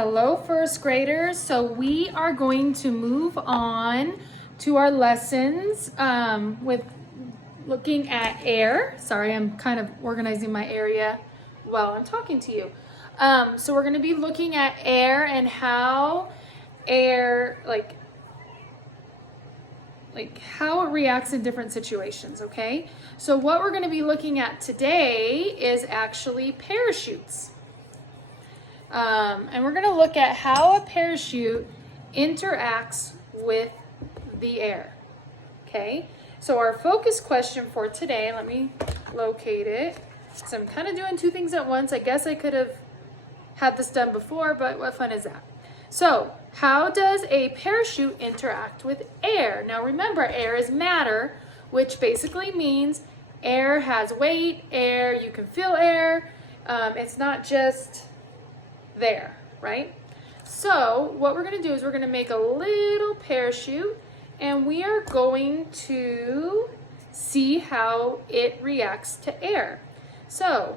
Hello, first graders. So we are going to move on to our lessons with looking at air. Sorry, I'm kind of organizing my area while I'm talking to you. So we're going to be looking at air and how air, like how it reacts in different situations, okay? So what we're going to be looking at today is actually parachutes. And we're going to look at how a parachute interacts with the air, okay? So our focus question for today, let me locate it, because I'm kind of doing two things at once. I guess I could have had this done before, but what fun is that? So, how does a parachute interact with air? Now remember, air is matter, which basically means air has weight, air, you can feel air. It's not just there, right? So what we're going to do is we're going to make a little parachute and we are going to see how it reacts to air. So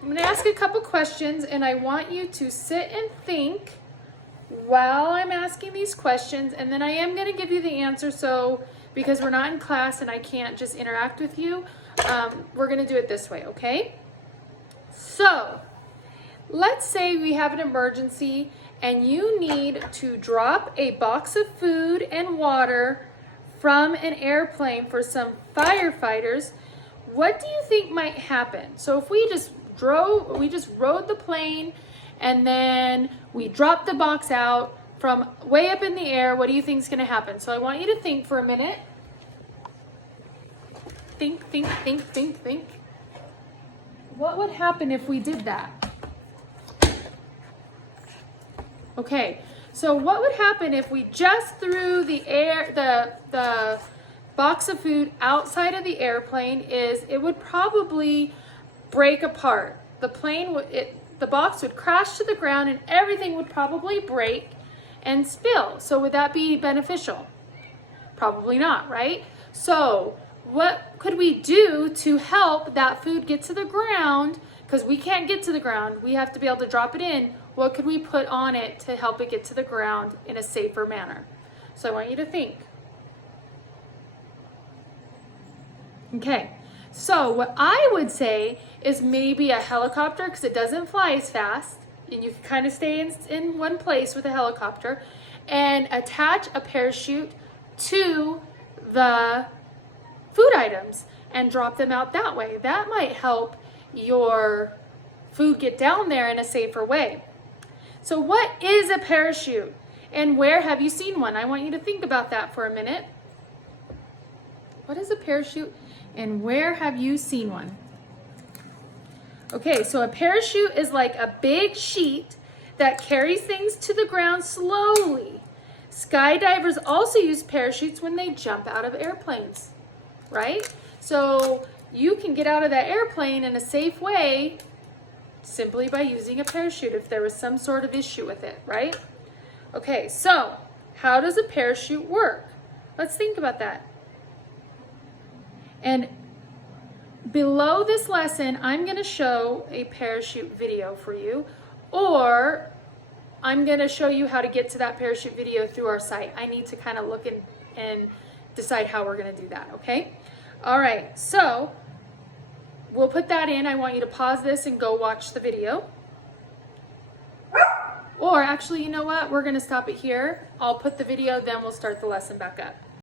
I'm going to ask a couple questions and I want you to sit and think while I'm asking these questions, and then I am going to give you the answer. So because we're not in class and I can't just interact with you, we're going to do it this way, okay? So let's say we have an emergency and you need to drop a box of food and water from an airplane for some firefighters. What do you think might happen? So if we just rode the plane and then we dropped the box out from way up in the air, what do you think is going to happen? So I want you to think for a minute. Think. What would happen if we did that? Okay, so what would happen if we just threw the box of food outside of the airplane? Is it would probably break apart. The box would crash to the ground and everything would probably break and spill. So would that be beneficial? Probably not, right? So what could we do to help that food get to the ground? Because we can't get to the ground. We have to be able to drop it in. What could we put on it to help it get to the ground in a safer manner? So I want you to think. Okay, so what I would say is maybe a helicopter, because it doesn't fly as fast and you can kind of stay in one place with a helicopter, and attach a parachute to the food items and drop them out that way. That might help your food get down there in a safer way. So what is a parachute and where have you seen one? I want you to think about that for a minute. What is a parachute and where have you seen one? Okay, so a parachute is like a big sheet that carries things to the ground slowly. Skydivers also use parachutes when they jump out of airplanes, right? So you can get out of that airplane in a safe way simply by using a parachute if there was some sort of issue with it, right? Okay, so how does a parachute work? Let's think about that. And below this lesson, I'm going to show a parachute video for you, or I'm going to show you how to get to that parachute video through our site. I need to kind of look and decide how we're going to do that, okay? All right, so we'll put that in. I want you to pause this and go watch the video. Or actually, you know what? We're going to stop it here. I'll put the video, then we'll start the lesson back up.